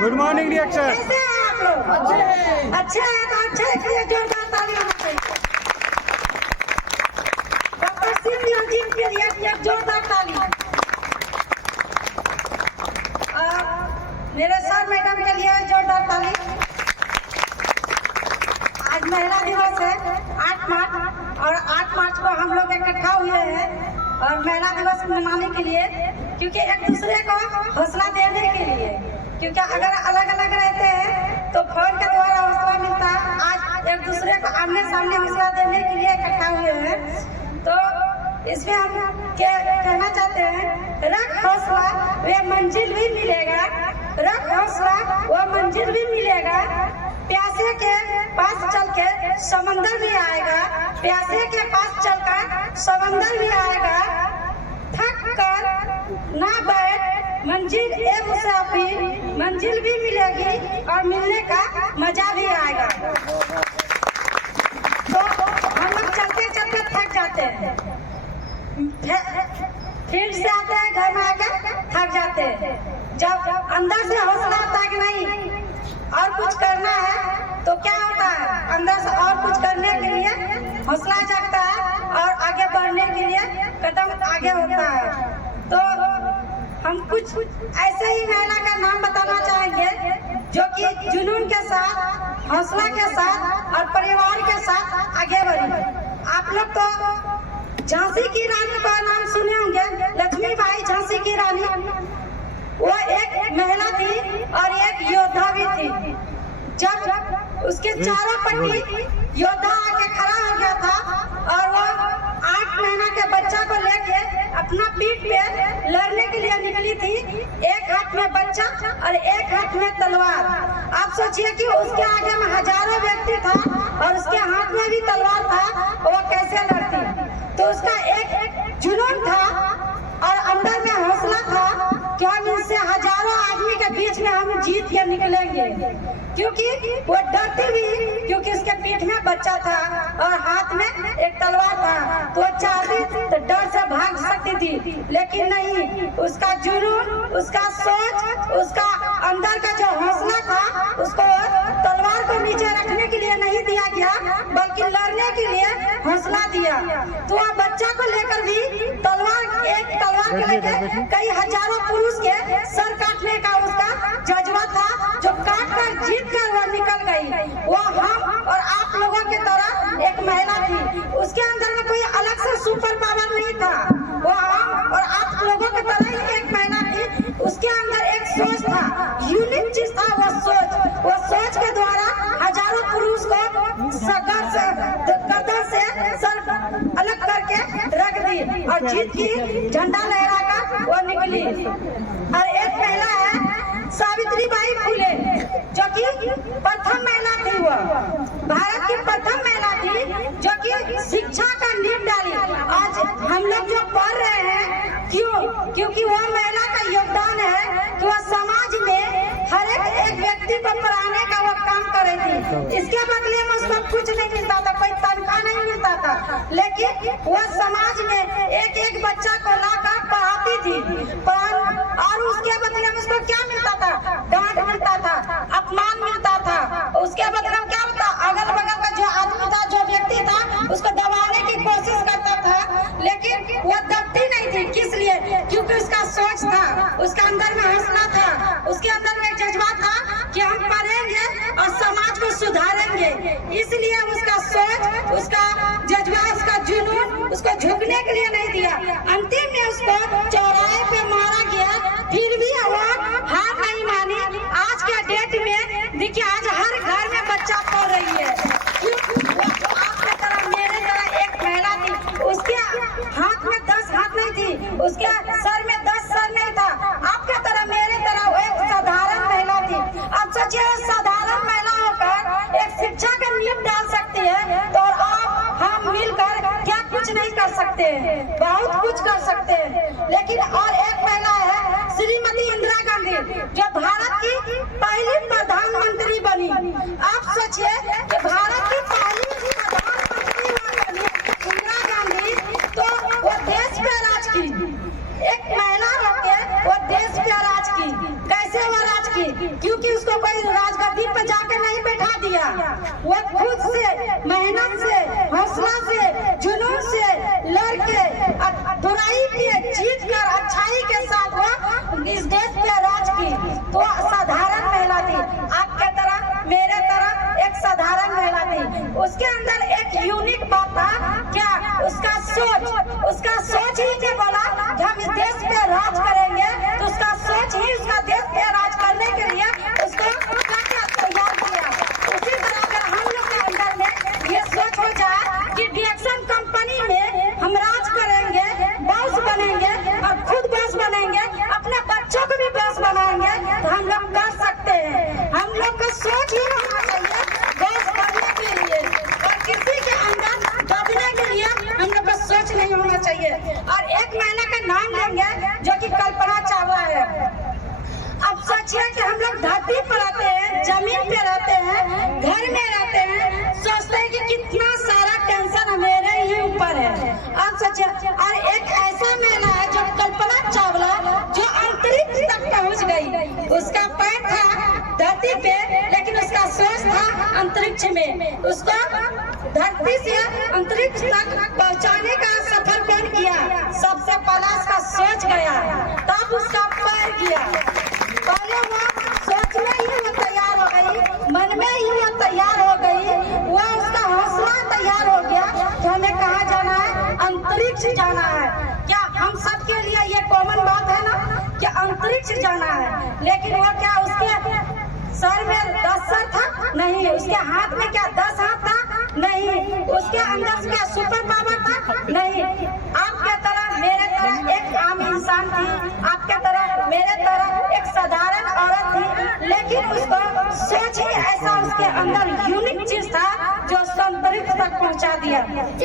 Good morning director. कैसे हैं आप लोग? अच्छे हैं तो अच्छे के लिए जोरदार ताली होनी चाहिए। डॉक्टर सिंह जी के लिए एक जोरदार ताली। मेरे सर मैडम के लिए जोरदार ताली। आज महिला दिवस है 8 मार्च, और 8 मार्च को हम लोग इकट्ठा हुए हैं और महिला दिवस मनाने के लिए, क्योंकि एक दूसरे को हौसला देने के लिए। क्योंकि अगर अलग अलग रहते हैं तो फोन के द्वारा हौसला मिलता है। आज एक दूसरे को आमने सामने हौसला देने के लिए इकट्ठा हुए हैं। तो इसमें हम कहना चाहते हैं, रख हौसला वह मंजिल भी मिलेगा, रख हौसला वह मंजिल भी मिलेगा। प्यासे के पास चल के समंदर भी आएगा, प्यासे के पास चलकर समंदर भी आएगा। थक कर ना बैठ मंजिल ए मुसाफिर, मंजिल भी मिलेगी और मिलने का मजा भी आएगा। तो हम लोग चलते चलते थक जाते हैं, फील्ड से आते हैं, घर में आकर थक जाते हैं। जब अंदर से हौसला आता है कि नहीं और कुछ करना है, तो क्या होता है, अंदर से और कुछ करने के लिए हौसला जागता है और आगे बढ़ने के लिए कदम आगे होता है। तो हम कुछ ऐसे ही महिला का नाम बताना चाहेंगे जो कि जुनून के साथ, हौसला के साथ और परिवार के साथ आगे बढ़ी। आप लोग तो झांसी की रानी का नाम सुने होंगे, लक्ष्मीबाई झांसी की रानी। वो एक महिला थी और एक योद्धा भी थी। जब उसके चारों पट्टी योद्धा आके खड़ा हो गया था और वो 8 महीना के बच्चा को लेके अपना पीठ पे लड़ने के लिए निकली थी। एक हाथ में बच्चा और एक हाथ में तलवार। आप सोचिए कि उसके आगे में हजारों व्यक्ति था और उसके हाथ में भी तलवार था, वो कैसे लड़ती। तो उसका एक जुनून था और अंदर में हौसला था कि हम इससे हजारों आदमी के बीच में हम जीत के निकलेंगे। क्योंकि वो डरती भी, क्योंकि उसके पीठ में बच्चा था और हाथ में एक तलवार था। तो वो चाहती तो डर से भाग सकती थी, लेकिन नहीं, उसका जुनून, उसका सोच, उसका अंदर का जो हौसला था, उसको तलवार को नीचे रखने के लिए नहीं दिया गया, बल्कि लड़ने के लिए हौसला दिया। तो वह बच्चा को लेकर भी एक तलवार के लेकर कई हजारों पुरुष के सर काटने का उसका जज्बा था, जो काट कर जीत कर वह निकल गई। वो हम और आप लोगों की तरह एक महिला थी। उसके अंदर में कोई अलग से सुपर पावर नहीं था। वो हम और आप लोगों की तरह ही एक महिला थी। उसके अंदर एक सोच था, यूनिक चीज था वो सोच। वो सोच के द्वारा हजारों पुरुष को गदर से सर अलग करके रख दी और जीत की झंडा लहराकर वो निकली। और एक महिला है सावित्रीबाई फुले, जो कि प्रथम महिला थी। वो भारत की प्रथम महिला थी जो कि शिक्षा का नींव डाली। आज हम लोग जो पढ़ रहे हैं, क्यों? क्योंकि वह महिला का योगदान है कि वह समाज में हर एक व्यक्ति को पढ़ाने का वो काम कर रही थी। इसके बदले में उसको कुछ नहीं मिलता था, कोई तनख्वाह नहीं मिलता था, लेकिन वह समाज में एक बच्चा को लाकर पढ़ाती थी। और उसके बदले में उसको क्या मिलता था? डांट मिलता था, अपमान मिलता था। उसके बदले में क्या होता, अगल बगल का जो आदमी था, जो व्यक्ति था, उसको दबाने की कोशिश करता था, लेकिन वो दबती नहीं थी। किस लिए? क्योंकि उसका सोच था, उसका अंदर में हौसला था, उसके अंदर में जज्बा था कि हम पढ़ेंगे और समाज को सुधारेंगे। इसलिए उसका सोच, उसका जज्बा, उसका जुनून उसको झुकने के लिए नहीं दिया। अंतिम में उसको चौराहे पे मारा गया, फिर भी वो हार नहीं मानी। आज के डेट में देखिए, आज हर घर में बच्चा पढ़ रही है। आपके तरह, मेरे तरह एक महिला थी, उसके हाथ में 10 हाथ नहीं थी, उसके सर में 10 सर नहीं था। आपके तरह, मेरे तरह वो एक साधारण महिला थी। अब सोचिए, साधारण महिला होकर एक शिक्षा का नींव डाल सकती है, तो आप हम मिलकर क्या कुछ नहीं कर सकते हैं? बहुत कुछ कर सकते हैं। लेकिन और एक महिला है श्रीमती इंदिरा गांधी, जो भारत की पहली प्रधानमंत्री बनी। आप सोचिए कि भारत की पहली प्रधानमंत्री बनी इंदिरा गांधी, तो वो देश पे राज की। एक महिला होकर वो देश पे राज की। कैसे वो राज की? की, क्योंकि उसको कोई राजगद्दी पे जाके नहीं बैठा दिया। वो खुद से मेहनत से हौसला से जुनून से लड़के बुराई की जीत कर अच्छाई के साथ वो इस देश पे राज की। तो साधारण महिला थी, आपके तरह मेरे तरह एक साधारण महिला थी। उसके अंदर एक यूनिक बात था, क्या उसका सोच ही के बोला कि हम इस देश पे राज करेंगे। तो उसका सोच ही उसका देश पे राज करने के लिए उसको क्या तैयार किया। उसी तरह अगर हम लोग के अंदर में ये सोच हो जाए कि डिएक्शन कंपनी में हम राज करेंगे, बॉस बनेंगे और खुद बॉस बनेंगे, अपने बच्चों को भी बॉस बनाएंगे, तो हम लोग कर सकते हैं। हम लोग का सोच ही होना चाहिए बॉस बनने के लिए, और किसी के अंदर दबने के लिए हम लोग का सोच नहीं होना चाहिए। और एक महिला का नाम लेंगे जो कि कल्पना चावला है। अब सोचिए कि हम लोग धरती पर रहते हैं, जमीन पे रहते हैं, घर में रहते हैं, सोचते हैं कि कितना सारा टेंशन मेरे ही ऊपर है। अब सोचिए, और एक ऐसा महिला है जो कल्पना चावला, जो अंतरिक्ष तक पहुंच गई। उसका पैर था धरती पे, लेकिन उसका सोच था अंतरिक्ष में। उसको धरती से अंतरिक्ष तक पहुंचाने का सफर कौन किया? सबसे पहला उसका सोच गया, तब उसका पैर गया। पहले वो सोच में ही वो तैयार हो गई, मन में ही वो तैयार हो गई, वो उसका हौसला तैयार हो गया कि हमें कहाँ जाना है? अंतरिक्ष जाना है। क्या हम सब के लिए ये कॉमन बात है ना कि अंतरिक्ष जाना है? लेकिन वो क्या उसके सर में 10 सर था? नहीं। उसके हाथ में क्या 10 हाथ था? नहीं। उसके अंदर क्या सुपर पावर था? नहीं। आपके तरह मेरे तरह एक आम इंसान थी, आपके तरह मेरे तरह एक साधारण औरत थी, लेकिन उसको सोच ही ऐसा उसके अंदर यूनिक चीज था जो उसको अंतरिक्ष तक पहुंचा दिया।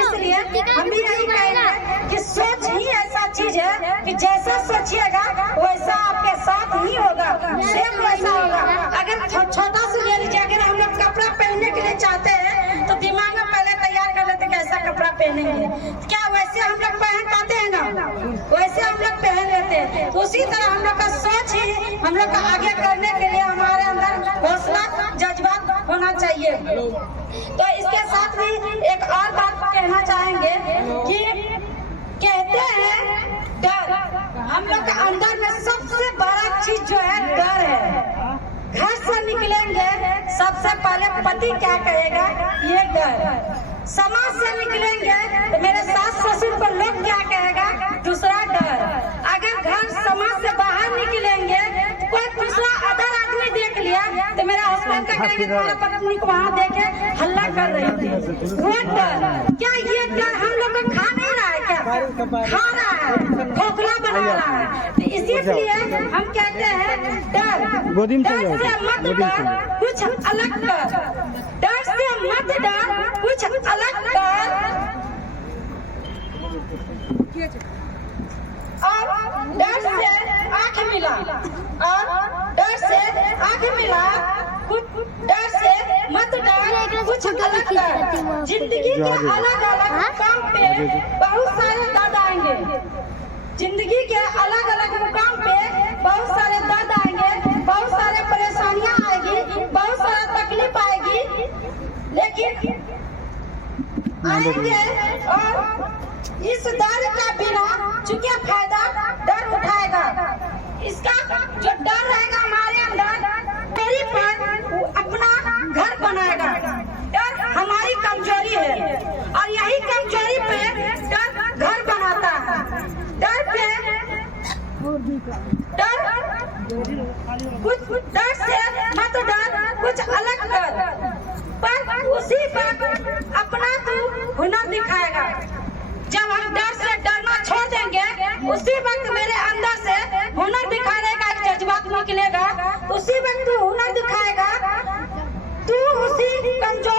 इसलिए हम भी यही कहेंगे कि सोच ही ऐसा चीज है कि जैसा सोचिएगा वैसा आपके साथ ही होगा, सेम वैसा होगा। अगर छोटा से ले लीजिए, अगर हम लोग कपड़ा पहनने के लिए चाहते हैं तो दिमाग में पहले तैयार कर लेते कैसा कपड़ा पहनेंगे। क्या वैसे हम लोग पहन पाते हैं ना? वैसे हम लोग पहन लेते हैं। तो उसी तरह हम लोग का सोच ही हम लोग का आगे करने के लिए हमारे अंदर हौसला जज्बात होना चाहिए। तो इसके साथ भी एक और बात कहना चाहेंगे कि कहते हैं डर, हम लोग के अंदर में सबसे बड़ा चीज जो है डर है। घर से निकलेंगे सबसे पहले पति क्या कहेगा, ये डर। समाज से निकलेंगे तो मेरे सास ससुर को लोग क्या कहेगा, दूसरा डर। अगर घर समाज से बाहर निकलेंगे तो कोई दूसरा अदर आदमी देख लिया तो मेरा हस्बैंड का कहेगा तुम्हारा पत्नी को वहाँ देखे हल्ला कर रही थी, वो डर। क्या ये डर हम लोग को खा नहीं रहा है? क्या खा रहा है, खोखला बना रहा है। तो इसीलिए हम कहते हैं डर से मत डर, कुछ अलग कर। डर से मत डर, कुछ अलग कर। और डर से आंख मिला, और डर से आंख मिला, डर से मत डर, कुछ अलग कर। जिंदगी के अलग अलग काम पे बहुत सारे दर्द आएंगे। जिंदगी के अलग अलग मुकाम पे बहुत सारे दर्द आएंगे, बहुत सारे परेशानियां आएगी, बहुत सारा तकलीफ आएगी, लेकिन आएंगे। और इस डर का बिना चूंकि फायदा डर उठाएगा। इसका जो डर रहेगा हमारे अंदर, मेरी पर अपना घर बनाएगा। डर हमारी कमजोरी है, और यही कमजोरी पे डर घर बनाता है। डर पे डर से मत डर, कुछ अलग कर। पर उसी वक्त अपना तू हुनर दिखाएगा। जब हम डर से डरना छोड़ देंगे, उसी वक्त मेरे अंदर से हुनर दिखाने का एक जज्बात निकलेगा। उसी वक्त तू हुनर दिखाएगा, तू उसी कमजोर